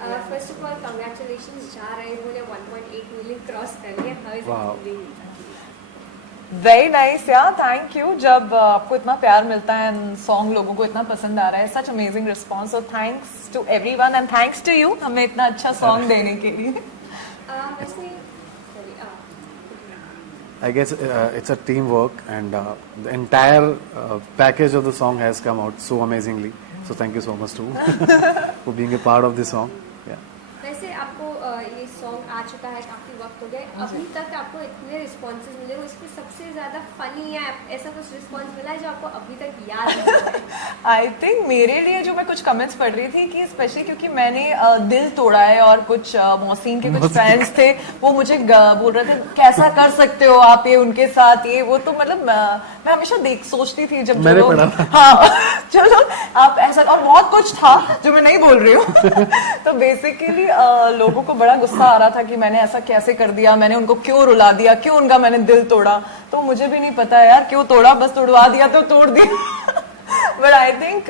First of all congratulations, जा रहे हो ने 1.8 मिलियन क्रॉस कर लिया। How is it feeling? Very nice यार, थैंक यू। जब आपको इतना प्यार मिलता है एंड सॉन्ग लोगों को इतना पसंद आ रहा है, सच amazing response, so thanks to everyone and thanks to you हमें इतना अच्छा सॉन्ग देने के लिए। वैसे I guess it's a teamwork, and the entire package of the song has come out so amazingly. So thank you so much too for being a part of this song. Yeah. वैसे आपको ये song आ चुका है, काफी वक्त हो गया, अभी तक आपको इतने रिस्पॉन्सेज मिले, उसमें सबसे ज्यादा फनी या ऐसा कुछ रिस्पॉन्स मिला है जो आपको अभी तक याद है? आई थिंक मेरे लिए जो मैं कुछ कमेंट्स पढ़ रही थी कि स्पेशली क्योंकि मैंने दिल तोड़ा है और कुछ मोहसिन के कुछ फैंस थे, वो मुझे बोल रहे थे कैसा कर सकते हो आप ये उनके साथ, ये वो, तो मतलब मैं हमेशा सोचती थी जब मैंने पढ़ा था। हाँ चलो आप ऐसा, और बहुत कुछ था जो मैं नहीं बोल रही हूँ तो बेसिकली लोगों को बड़ा गुस्सा आ रहा था कि मैंने ऐसा कैसे कर दिया, मैंने उनको क्यों रुला दिया, क्यों उनका मैंने दिल तोड़ा। तो मुझे भी नहीं पता यार क्यों तोड़ा, बस तोड़वा दिया तो तोड़ दिया बट आई थिंक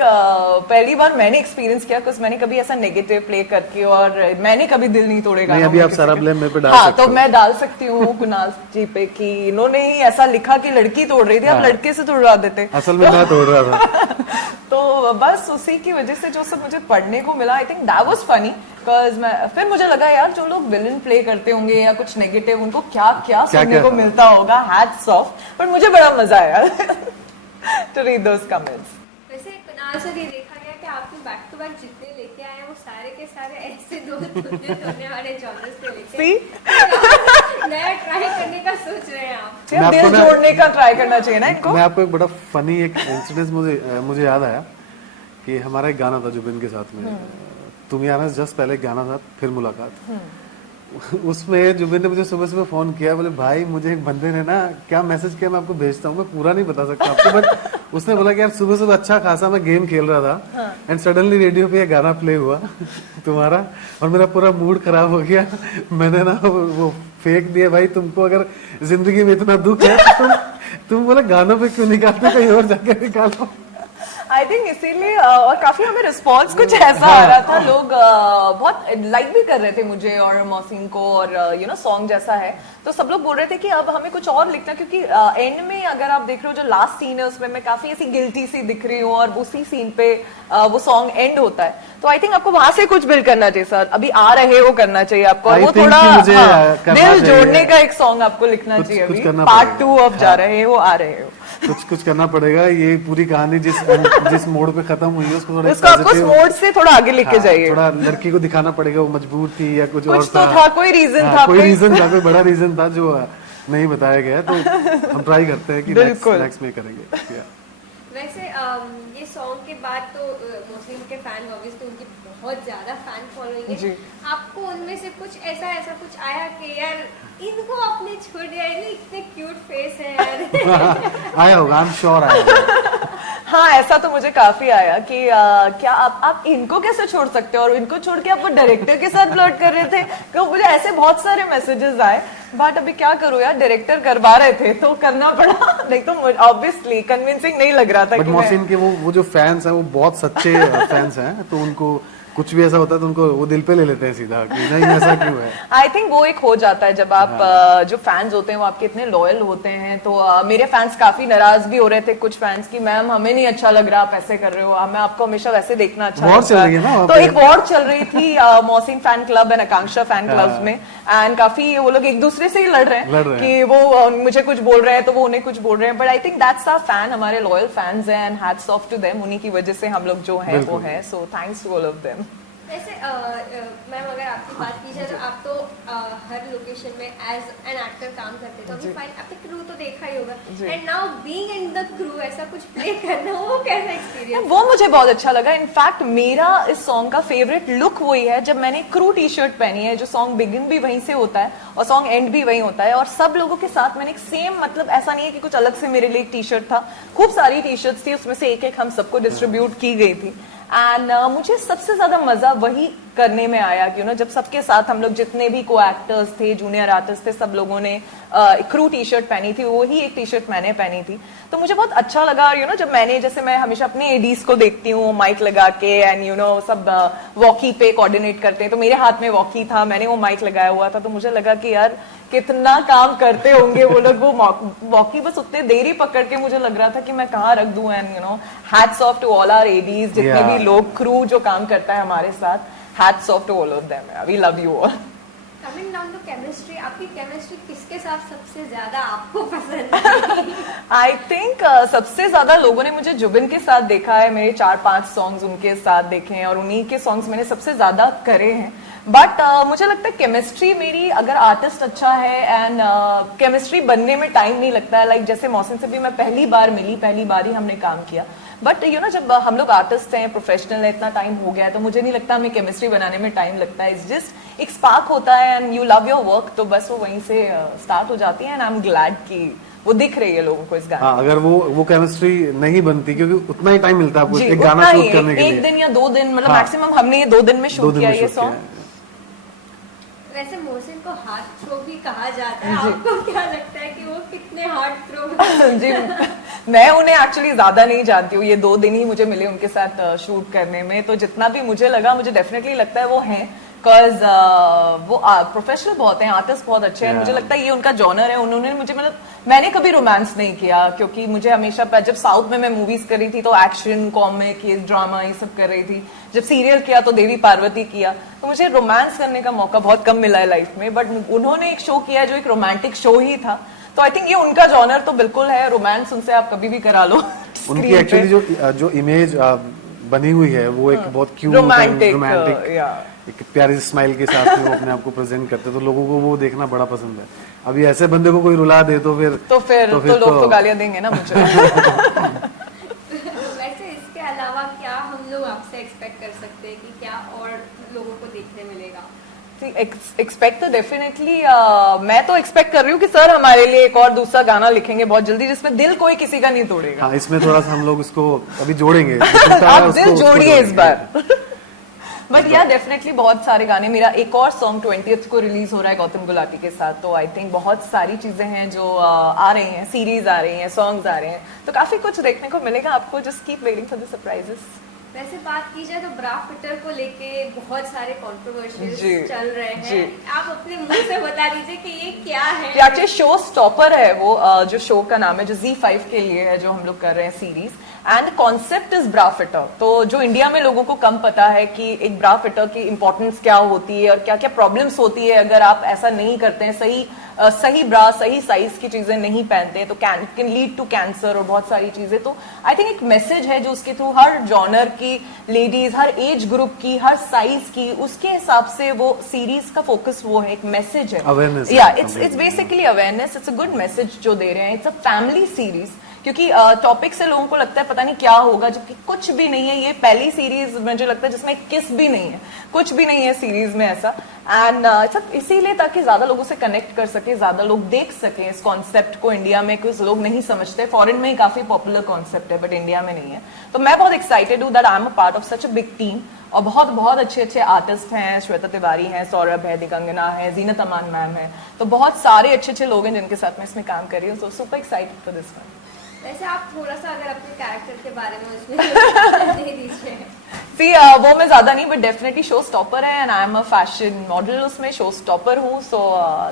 पहली बार मैंने एक्सपीरियंस किया, कुछ मैंने कभी ऐसा नेगेटिव प्ले करके, और मैंने कभी दिल नहीं तोड़ेगा। नहीं, अभी आप सारा ब्लेम मेरे पे डाल हाँ, सकते तो हो। मैं डाल सकती हूँ कुणाल जी पे कि इन्होंने ही ऐसा लिखा कि लड़की तोड़ रही थी, आप लड़के से तोड़वा देते। असल में मैं तोड़ रहा था तो बस उसी की वजह से जो सब मुझे पढ़ने को मिला, I think that was funny, because मैं फिर मुझे लगा यार जो लोग विलन प्ले करते होंगे या कुछ नेगेटिव, उनको क्या क्या सुनने को मिलता होगा, हैट्स ऑफ। बट मुझे बड़ा मजा आया टू रीड दोस कमेंट्स। वैसे कुणाल सर, ये देखा गया कि आपने बैक टू बैक जितने लेके आए हैं वो सारे के सारे ऐसे दो होने वाले जॉनर्स पे लेके नया ट्राई करने का सोच रहे हैं आप। मैं दिल आपको ना- जोड़ने का ट्राई करना चाहिए ना इनको। मैं आपको एक बड़ा फनी एक इंसिडेंट मुझे याद आया कि हमारा एक गाना था जुबिन के साथ में, तुम यार जस्ट पहले एक गाना था फिर मुलाकात। उसमें जुबिन ने मुझे सुबह सुबह फोन किया, बोले भाई मुझे एक बंदे ने ना क्या मैसेज किया, मैं आपको भेजता हूँ, मैं पूरा नहीं बता सकता आपको, बट उसने बोला कि यार सुबह सुबह अच्छा खासा मैं गेम खेल रहा था एंड सडनली रेडियो पे ये गाना प्ले हुआ तुम्हारा, और मेरा पूरा मूड खराब हो गया। मैंने ना वो फेंक दिया, भाई तुमको अगर जिंदगी में इतना दुख है तो तुम बोले गानों पे क्यों निकालते, कहीं और जाकर निकालो। आई थिंक इसीलिए और काफी हमें रिस्पॉन्स कुछ ऐसा आ रहा था, लोग बहुत लाइक भी कर रहे थे मुझे और मोहसिन को, और यू नो सॉन्ग जैसा है, तो सब लोग बोल रहे थे कि अब हमें कुछ और लिखना, क्योंकि एंड में अगर आप देख रहे हो जो लास्ट सीन है उसमें मैं काफी ऐसी गिल्टी सी दिख रही हूँ, और उसी सीन पे वो सॉन्ग एंड होता है, तो आई थिंक आपको वहां से कुछ बिल्ड करना चाहिए सर, अभी आ रहे हो करना चाहिए आपको, और वो थोड़ा दिल जोड़ने का एक सॉन्ग आपको लिखना चाहिए, अभी पार्ट 2 ऑफ जा रहे हो, आ रहे हो, कुछ करना पड़ेगा। ये पूरी कहानी जिस मोड़ पे खत्म हुई है उसको थोड़ा उसको आपको उस मोड से थोड़ा आगे लेके जाइए, थोड़ा लड़की को दिखाना पड़ेगा वो मजबूर थी या कुछ और तो था, कोई रीजन था, कोई रीजन था, कोई बड़ा रीजन था जो नहीं बताया गया, तो हम ट्राई करते हैं कि नेक्स्ट में करेंगे। वैसे ये सॉन्ग के बाद तो मुस्लिम के फैन ऑब्वियस तो उनकी बहुत ज्यादा फैन फॉलोइंग है, आपको उनमें से कुछ ऐसा कुछ आया कि यार इनको आपने छोड़ दिया, इतने क्यूट फेस है यार आया होगा, आई एम श्योर आया होगा। हाँ, ऐसा तो मुझे काफी आया कि क्या आप इनको कैसे छोड़ सकते हो, और इनको छोड़ के आप वो डायरेक्टर के साथ फ्लर्ट कर रहे थे, तो मुझे ऐसे बहुत सारे मैसेजेस आए, बट अभी क्या करूँ यार, डायरेक्टर करवा रहे थे तो करना पड़ा, नहीं तो ऑब्वियसली कन्विंसिंग नहीं लग रहा था। बट मोहसिन के वो जो फैंस हैं वो बहुत सच्चे फैंस हैं, तो उनको कुछ भी ऐसा होता है तो उनको वो दिल पे ले लेते हैं सीधा कि नहीं ऐसा क्यों है। आई थिंक वो एक हो जाता है जब आप जो फैंस होते हैं वो आपके इतने लॉयल होते हैं, तो मेरे फैंस काफी नाराज भी हो रहे थे, कुछ फैंस की मैम हमें नहीं अच्छा लग रहा आप ऐसे कर रहे हो, हमें आपको हमेशा वैसे देखना अच्छा लगता है। तो एक वॉर चल रही थी Mohsin fan club and Akanksha fan club में, एंड काफी वो लोग एक दूसरे से ही लड़ रहे हैं कि वो मुझे कुछ बोल रहे हैं तो वो उन्हें कुछ बोल रहे हैं, but I think that's our fan, हमारे लॉयल फैंस हैं, and hats off to them, उन्हीं की वजह से हम लोग जो है वो है, so thanks to all of them. वैसे मैम अगर आपकी बात की जाए तो आप तो हर लोकेशन में एज एन एक्टर काम करते थे, अभी फाइन आपने क्रू तो देखा ही होगा, and now being in the crew ऐसा कुछ प्ले करना, वो कैसा एक्सपीरियंस? वो मुझे बहुत अच्छा लगा, इनफैक्ट मेरा इस सॉन्ग का फेवरेट लुक वही है जब मैंने क्रू टी शर्ट पहनी है, जो सॉन्ग बिगिन भी वहीं से होता है और सॉन्ग एंड भी वहीं होता है, और सब लोगों के साथ मैंने एक सेम, मतलब ऐसा नहीं है कि कुछ अलग से मेरे लिए एक टी शर्ट था, खूब सारी टी शर्ट्स थी, उसमें से एक एक हम सबको डिस्ट्रीब्यूट की गई थी, एंड मुझे सबसे ज्यादा मजा वही करने में आया कि जब सबके साथ हम लोग जितने भी को एक्टर्स थे, जूनियर आर्टिस्ट थे, सब लोगों ने क्रू टी शर्ट पहनी थी, वही एक टी शर्ट मैंने पहनी थी। तो मुझे बहुत अच्छा लगा। और जब जैसे मैं हमेशा अपने एडीज को देखती हूँ माइक लगा के एंड सब वॉकी पे कोऑर्डिनेट करते हैं, तो मेरे हाथ में वॉकी था, मैंने वो माइक लगाया हुआ था, तो मुझे लगा कि यार कितना काम करते होंगे वो लोग। वो वॉकी बस उतने देर ही पकड़ के मुझे लग रहा था कि मैं कहाँ रख दूं। And hats off to all our ADs, जितने भी लोग क्रू जो काम करता है हमारे साथ, hats off to all of them, we love you all. Coming down to chemistry, आपकी केमिस्ट्री किसके साथ सबसे ज्यादा आपको पसंद है? आई थिंक सबसे ज्यादा लोगों ने मुझे जुबिन के साथ देखा है, मेरे 4-5 सॉन्ग्स उनके साथ देखे हैं और उन्हीं के सॉन्ग्स मैंने सबसे ज्यादा करे हैं। बट मुझे लगता है केमिस्ट्री मेरी, अगर आर्टिस्ट अच्छा है एंड केमिस्ट्री बनने में टाइम नहीं लगता है। लाइक जैसे मौसम से भी मैं पहली बार मिली, पहली बार ही हमने काम किया। बट जब हम लोग आर्टिस्ट हैं, प्रोफेशनल है, इतना टाइम हो गया है, तो मुझे नहीं लगता हमें केमिस्ट्री बनाने में टाइम लगता है। इट्स जस्ट एक स्पार्क होता है and you love your work, तो बस वो वहीं से स्टार्ट हो जाती है। एंड आई एम ग्लैड कि वो दिख रही है लोगों को इस गाने। अगर वो केमिस्ट्री नहीं बनती, क्योंकि उतना ही टाइम मिलता है आपको एक गाना शूट करने के लिए, 1 दिन या 2 दिन, मतलब मैक्सिमम हमने ये 2 दिन में शूट किया ये सॉन्ग। वैसे मोहसिन को हार्ट थ्रो भी कहा जाता है, आपको क्या लगता है कि वो कितने हार्ट थ्रो? जी, मैं उन्हें एक्चुअली ज्यादा नहीं जानती हूँ, ये 2 दिन ही मुझे मिले उनके साथ शूट करने में, तो जितना भी मुझे लगा, मुझे डेफिनेटली लगता है वो हैं, बिकॉज वो प्रोफेशनल बहुत हैं, आर्टिस्ट बहुत अच्छे हैं। मुझे लगता है ये उनका जॉनर है। उन्होंने मुझे, मतलब मैंने कभी रोमांस नहीं किया, क्योंकि मुझे हमेशा, जब साउथ में मैं मूवीज कर रही थी तो एक्शन, कॉमिक, ये ड्रामा, ये सब कर रही थी। जब सीरियल किया तो देवी पार्वती किया, तो मुझे रोमांस करने का मौका बहुत कम मिला है लाइफ में। बट उन्होंने एक शो किया जो एक रोमांटिक शो ही था, तो आई थिंक ये उनका जॉनर तो बिल्कुल है। रोमांस उनसे आप कभी भी करा लो। उनकी एक्चुअली जो इमेज बनी हुई है वो एक बहुत क्यूट रोमांटिक, एक प्यारी स्माइल के साथ में वो अपने आप को प्रेजेंट करते हैं, तो लोगों को वो देखना बड़ा पसंद है। अभी ऐसे बंदे को कोई रुला दे तो फिर लोग तो गालियां देंगे ना मुझे। वैसे इसके अलावा क्या हम लोग आपसे एक्सपेक्ट कर सकते हैं कि क्या और लोगों को देखने मिलेगा? एक्सपेक्ट तो डेफिनेटली मैं तो एक्सपेक्ट कर रही हूँ कि सर हमारे लिए एक और दूसरा गाना लिखेंगे बहुत जल्दी, जिसमें दिल कोई किसी का नहीं तोड़ेगा। हाँ, इसमें थोड़ा सा हम लोग इसको अभी जोड़ेंगे। आप दिल जोड़िए इस बार। बट या डेफिनेटली बहुत सारे गाने, मेरा एक और सॉन्ग 20th को रिलीज हो रहा है गौतम गुलाटी के साथ, तो आई थिंक बहुत सारी चीजें हैं जो आ रही हैं, सीरीज आ रही हैं, सॉन्ग्स आ रहे हैं, तो काफी कुछ देखने को मिलेगा आपको। Just keep waiting for the surprises. वैसे बात की जाए तो ब्रा फिटर को लेके बहुत सारे कंट्रोवर्शियल चल रहे हैं, आप अपने मुंह से बता दीजिए कि ये क्या है? एक्चुअली शो स्टॉपर है वो, जो शो का नाम है, जो Z5 के लिए है, जो हम लोग कर रहे हैं series, and concept is bra fitter. तो जो इंडिया में लोगों को कम पता है कि एक ब्रा फिटर की इंपॉर्टेंस क्या होती है और क्या क्या प्रॉब्लम्स होती है अगर आप ऐसा नहीं करते हैं, सही ब्रा, सही साइज की चीजें नहीं पहनते हैं, तो कैन लीड टू कैंसर और बहुत सारी चीजें। तो आई थिंक एक मैसेज है जो उसके थ्रू हर जॉनर की लेडीज, हर एज ग्रुप की, हर साइज की, उसके हिसाब से वो सीरीज का फोकस वो है, एक मैसेज है, अवेयरनेस। या it's basically awareness, it's a good message जो दे रहे हैं। इट्स अ फैमिली सीरीज, क्योंकि टॉपिक से लोगों को लगता है पता नहीं क्या होगा, जबकि कुछ भी नहीं है। ये पहली सीरीज मुझे लगता है जिसमें किस भी नहीं है, कुछ भी नहीं है सीरीज में ऐसा। एंड सब इसीलिए ताकि ज्यादा लोगों से कनेक्ट कर सके, ज्यादा लोग देख सके इस कॉन्सेप्ट को। इंडिया में कुछ लोग नहीं समझते, फॉरेन में काफी पॉपुलर कॉन्सेप्ट है बट इंडिया में नहीं है। तो मैं बहुत एक्साइटेड हूँ that I am a part of such a big team, और बहुत बहुत अच्छे अच्छे आर्टिस्ट हैं, श्वेता तिवारी हैं, सौरभ है, दिगंगना है, जीनत अमान मैम है, तो बहुत सारे अच्छे अच्छे लोग हैं जिनके साथ मैं इसमें काम कर रही हूँ। So super excited for this one. वैसे आप थोड़ा सा अगर अपने कैरेक्टर के बारे में उसमें दे दीजिए। सी वो मैं ज्यादा नहीं, बट डेफिनेटली शो स्टॉपर है and I am a fashion model, उसमें शो स्टॉपर हूँ। सो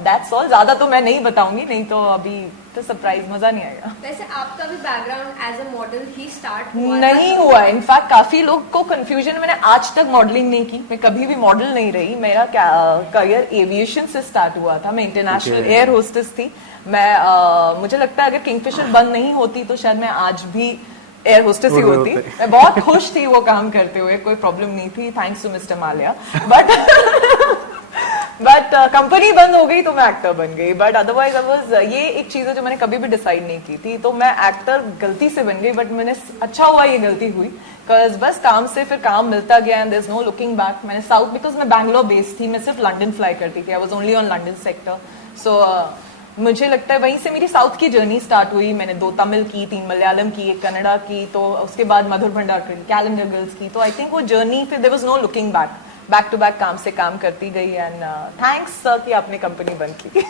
दैट्स ऑल, ज्यादा तो मैं नहीं बताऊंगी, नहीं तो अभी तो सरप्राइज मजा नहीं आएगा। वैसे आपका भी बैकग्राउंड एज अ मॉडल ही स्टार्ट हुआ नहीं हुआ, इनफैक्ट काफी लोग को कंफ्यूजन, मैंने आज तक मॉडलिंग नहीं की, मैं कभी भी मॉडल नहीं रही। मेरा करियर एविएशन से स्टार्ट हुआ था, मैं इंटरनेशनल एयर होस्टेस थी। मैं मुझे लगता है अगर किंगफिशर बंद नहीं होती तो शायद मैं आज भी एयर होस्टेस ही होती। मैं बहुत खुश थी वो काम करते हुए, कोई प्रॉब्लम नहीं थी, thanks to mister Mallya. But company बंद हो गई तो मैं एक्टर बन गई। बट अदरवाइज ये एक चीज है जो मैंने कभी भी डिसाइड नहीं की थी, तो मैं एक्टर गलती से बन गई। बट मैंने, अच्छा हुआ ये गलती हुई, बिकॉज बस काम से फिर काम मिलता गया and there is no looking back. मैंने साउथ, बिकॉज मैं बैंगलोर बेस्ड थी, मैं सिर्फ लंदन फ्लाई करती थी, I was only on London sector. So मुझे लगता है वहीं से मेरी साउथ की जर्नी स्टार्ट हुई। मैंने 2 तमिल की, 3 मलयालम की, 1 कन्नड़ा की, तो उसके बाद मधुर भंडारकर, कैलेंडर गर्ल्स की। तो आई थिंक वो जर्नी, फिर there was no looking back. Back to back काम से काम करती गई एंड थैंक्स कि आपने कंपनी बंद की।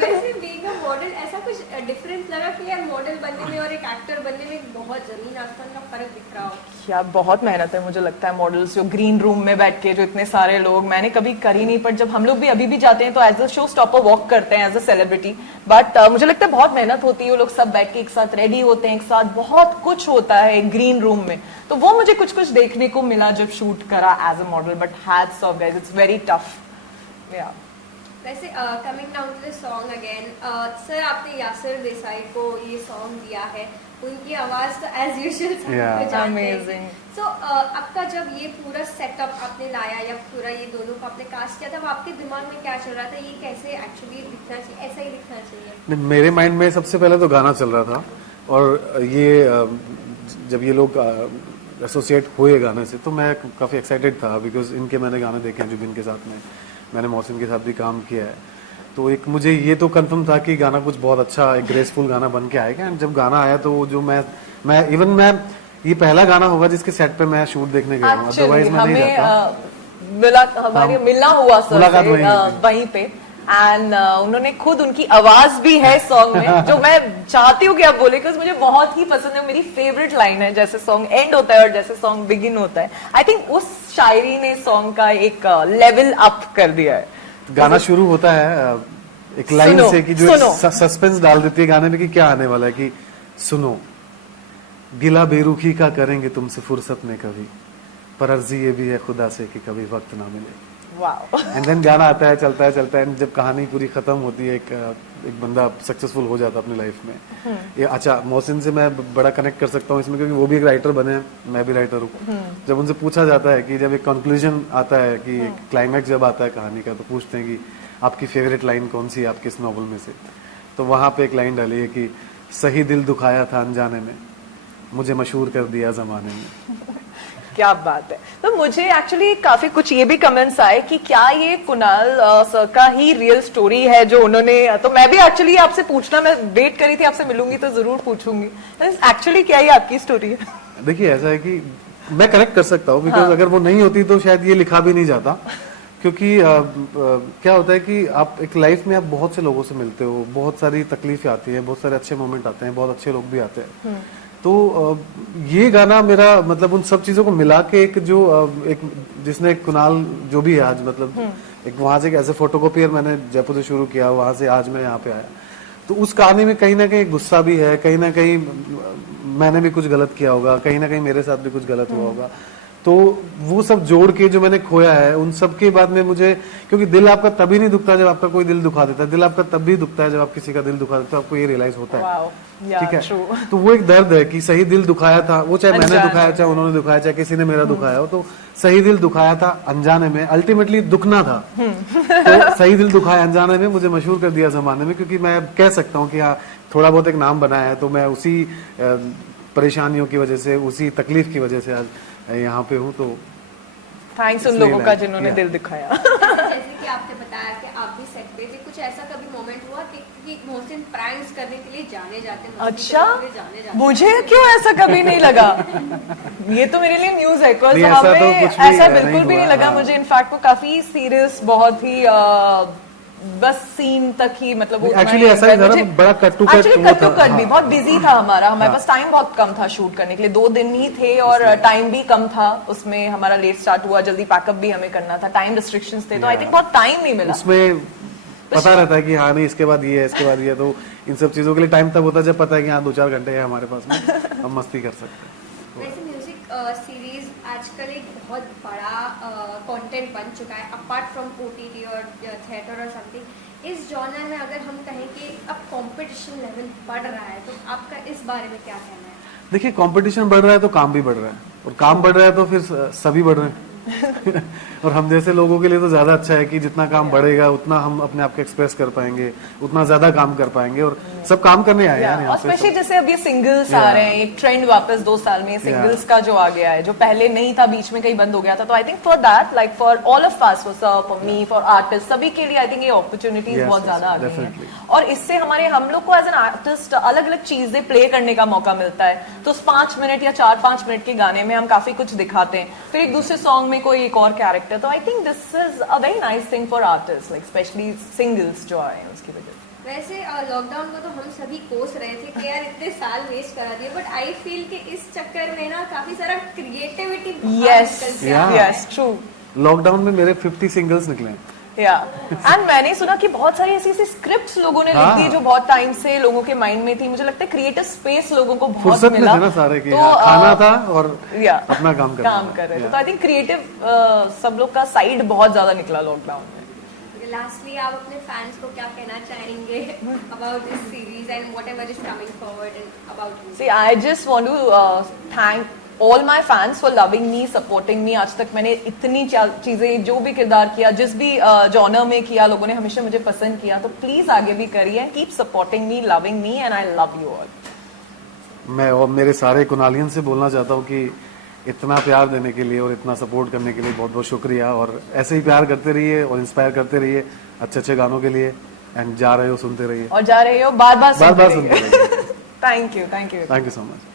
वैसे बीइंग अ मॉडल ऐसा कुछ डिफरेंस लगा कि यार मॉडल बनने में और एक एक्टर बनने में बहुत जमीन आसमान का फर्क दिख रहा हो? यार बहुत मेहनत है, मुझे लगता है मॉडल्स जो ग्रीन रूम में बैठ के जो इतने सारे लोग, मैंने कभी करी नहीं, पर जब हम लोग भी अभी भी जाते हैं तो as a show stopper walk करते हैं एज अ सेलिब्रिटी, बट मुझे लगता है बहुत मेहनत होती है, वो लोग सब बैठ के एक साथ रेडी होते हैं, एक साथ बहुत कुछ होता है ग्रीन रूम में, तो वो मुझे कुछ कुछ देखने को मिला जब शूट करा as a model, but hats off guys, it's very tough. या वैसे coming down to the song again, sir आपने यासिर देसाई को ये सॉन्ग दिया है, उनकी आवाज तो एज यूजुअल जानते amazing. हैं। सो आपका जब ये पूरा सेटअप आपने लाया या पूरा ये दोनों को आपने कास्ट किया, तब आपके दिमाग में क्या चल रहा था, ये कैसे एक्चुअली दिखना चाहिए, ऐसा ही दिखना चाहिए? मेरे माइंड में सबसे पहले तो गाना चल रहा था, और ये जब ये लोग एसोसिएट हुए गाने से तो मैं काफ़ी एक्साइटेड था, बिकॉज इनके मैंने गाने देखे हैं जुबिन के साथ में, मैंने मोहसिन के साथ भी काम किया है, तो एक मुझे ये तो कंफर्म था कि गाना कुछ बहुत अच्छा, एक ग्रेसफुल गाना बन के आएगा। एंड जब गाना आया तो जो मैं इवन ये पहला गाना होगा जिसके सेट पे मैं शूट देखने गया हूँ, अदरवाइज मैं नहीं जाता। हमारे मिलना हुआ सर मुलाकात से वहीं पे, एंड उन्होंने खुद, उनकी आवाज भी है सॉन्ग में जो मैं चाहती हूँ कि आप बोले, बिकॉज मुझे बहुत ही पसंद है, मेरी फेवरेट लाइन है, जैसे सॉन्ग एंड होता है और जैसे सॉन्ग बिगिन होता है, आई थिंक उस शायरी ने सॉन्ग का एक लेवल अप कर दिया है। गाना शुरू होता है एक लाइन से कि जो सस्पेंस डाल देती है गाने में कि क्या आने वाला है, कि सुनो गिला बेरुखी का करेंगे तुमसे फुर्सत में कभी, पर अर्जी ये भी है खुदा से कि कभी वक्त ना मिले। एंड देन गाना आता है, चलता है, जब कहानी पूरी खत्म होती है, एक बंदा सक्सेसफुल हो जाता है अपनी लाइफ में। ये अच्छा, मोहसिन से मैं बड़ा कनेक्ट कर सकता हूँ इसमें, क्योंकि वो भी एक राइटर बने हैं, मैं भी राइटर हूँ। जब उनसे पूछा जाता है कि जब एक कंक्लूजन आता है, कि एक क्लाइमैक्स जब आता है कहानी का, तो पूछते हैं कि आपकी फेवरेट लाइन कौन सी है आपके इस नॉवल में से, तो वहां पे एक लाइन डाली है कि सही दिल दुखाया था अनजाने में, मुझे मशहूर कर दिया जमाने में। क्या बात है। तो मुझे एक्चुअली काफी कुछ ये भी कमेंट्स आए कि क्या ये कुणाल सर का ही रियल स्टोरी है जो उन्होंने, तो मैं भी एक्चुअली आपसे पूछना, मैं वेट करी थी आपसे मिलूंगी तो जरूर पूछूंगी, एक्चुअली क्या ये आपकी स्टोरी है? देखिए ऐसा है कि मैं कनेक्ट कर सकता हूँ, बिकॉज अगर वो नहीं होती तो शायद ये लिखा भी नहीं जाता, क्योंकि क्या होता है कि आप एक लाइफ में आप बहुत से लोगों से मिलते हो, बहुत सारी तकलीफें आती है, बहुत सारे अच्छे मोमेंट आते हैं, बहुत अच्छे लोग भी आते हैं, तो ये गाना मेरा मतलब उन सब चीजों को मिला के एक जो एक जिसने कुणाल जो भी है आज, मतलब एक वहां से ऐसे फोटोकॉपियर मैंने जयपुर से शुरू किया, वहां से आज मैं यहाँ पे आया, तो उस कहानी में कहीं ना कहीं गुस्सा भी है, कहीं ना कहीं मैंने भी कुछ गलत किया होगा, कहीं ना कहीं मेरे साथ भी कुछ गलत हुआ होगा, तो वो सब जोड़ के जो मैंने खोया है उन सब के बाद में मुझे, क्योंकि दिल आपका तभी नहीं दुखता जब आपका कोई दिल दुखा देता है, दिल आपका तब भी दुखता है जब आप किसी का दिल दुखा देते हो, आपको ये रियलाइज होता है, ठीक है। तो वो एक दर्द है कि सही दिल दुखाया था, वो चाहे मैंने दुखाया, चाहे उन्होंने दुखाया, चाहे किसी ने मेरा दुखाया हो, तो सही दिल दुखाया था अनजाने में, अल्टीमेटली दुखना था, तो सही दिल दुखाया अनजाने में, मुझे मशहूर कर दिया जमाने में, क्योंकि मैं कह सकता हूँ कि हाँ थोड़ा बहुत एक नाम बनाया है, तो मैं उसी परेशानियों की वजह से, उसी तकलीफ की वजह से आज यहाँ पे हूँ, तो थैंक्स उन लोगों का जिन्होंने दिल दिखाया। जैसे कि आपने बताया कि आप भी सेट पे थे, कुछ ऐसा कभी मोमेंट हुआ कि मोहसिन प्रैंक्स करने के लिए जाने जाते, अच्छा मुझे क्यों ऐसा कभी नहीं लगा, ये तो मेरे लिए न्यूज है, बिकॉज हमें ऐसा बिल्कुल भी नहीं लगा, मुझे इनफैक्ट वो काफी सीरियस, बहुत ही बस सीन तक ही, मतलब एक्चुअली ऐसा ही था, बड़ा कट टू कट भी बहुत बिजी था हमारे पास टाइम बहुत कम था शूट करने के लिए, 2 दिन ही थे और टाइम भी कम था, उसमें हमारा लेट स्टार्ट हुआ, जल्दी पैकअप भी हमें करना था, टाइम रिस्ट्रिक्शंस थे, तो आई थिंक बहुत टाइम नहीं मिला, उसमें पता रहता है कि हाँ नहीं इसके बाद ये है, इसके बाद ये, तो इन सब चीजों के लिए टाइम तब होता है जब पता है कि हाँ 2-4 घंटे है हमारे पास में, हम मस्ती कर सकते हैं। वैसे म्यूजिक सीरीज आजकल एक बहुत बड़ा कंटेंट बन चुका है, अपार्ट फ्रॉम ओटीटी और थिएटर और समथिंग, इस जॉनर में अगर हम कहें कि अब कंपटीशन लेवल बढ़ रहा है, तो आपका इस बारे में क्या कहना है? देखिए कंपटीशन बढ़ रहा है तो काम भी बढ़ रहा है, और काम बढ़ रहा है तो फिर सभी बढ़ रहे हैं और हम जैसे लोगों के लिए तो ज्यादा अच्छा है कि जितना काम बढ़ेगा उतना हम अपने आप को एक्सप्रेस कर पाएंगे, उतना ज्यादा काम कर पाएंगे, और सब काम करने आए हैं और स्पेशली जैसे अब ये सिंगल्स आ रहे हैं, एक ट्रेंड वापस 2 साल में सिंगल्स का जो आ गया है, जो पहले नहीं था, बीच में कहीं बंद हो गया था, तो I think for that, like for all of us, for me, for artist, सभी के लिए आई थिंक ये अपॉर्चुनिटीज बहुत ज्यादा आ गई हैं, और इससे हम लोग को एज एन आर्टिस्ट अलग अलग चीजें प्ले करने का मौका मिलता है, तो 5 मिनट या 4-5 मिनट के गाने में हम काफी कुछ दिखाते हैं, फिर एक दूसरे सॉन्ग में कोई एक और कैरेक्टर, तो I think this is a very nice thing for artist, like specially singles जो आए हैं उसकी वजह से। वैसे लॉकडाउन को तो हम सभी कोस रहे थे कि यार इतने साल वेस्ट करा दिए, बट आई फील कि इस चक्कर में ना काफी सारा क्रिएटिविटी यस ट्रू। लॉकडाउन में मेरे 50 सिंगल्स निकले या एंड मैंने सुना कि बहुत सारी ऐसी ऐसी स्क्रिप्ट्स लोगों ने लिख दी जो बहुत टाइम से लोगों के माइंड में थी। मुझे लगता है क्रिएटिव स्पेस लोगों को बहुत फुर्सत में मिला, थे ना सारे की, तो खाना था और अपना काम कर रहे थे। तो आई थिंक क्रिएटिव सब लोग का साइड बहुत ज्यादा निकला लॉकडाउन में। लास्टली आप अपने फैंस को क्या कहना चाहेंगे about this series and whatever is coming forward and about you? See, I just want to thank all my fans for loving me, supporting me. आज तक मैंने इतनी चीजें, जो भी किरदार किया, जिस भी जॉनर में किया, लोगों ने हमेशा मुझे पसंद किया, तो प्लीज आगे भी करिए and keep supporting me, loving me, and I love you all. मैं और मेरे सारे कुनालियन से बोलना चाहता हूँ कि इतना प्यार देने के लिए और इतना सपोर्ट करने के लिए बहुत बहुत शुक्रिया, और ऐसे ही प्यार करते रहिए और इंस्पायर करते रहिए अच्छे अच्छे गानों के लिए, एंड जा रहे हो सुनते रहिए, और जा रहे हो बार बार सुनते रहिए। Thank you thank you so much.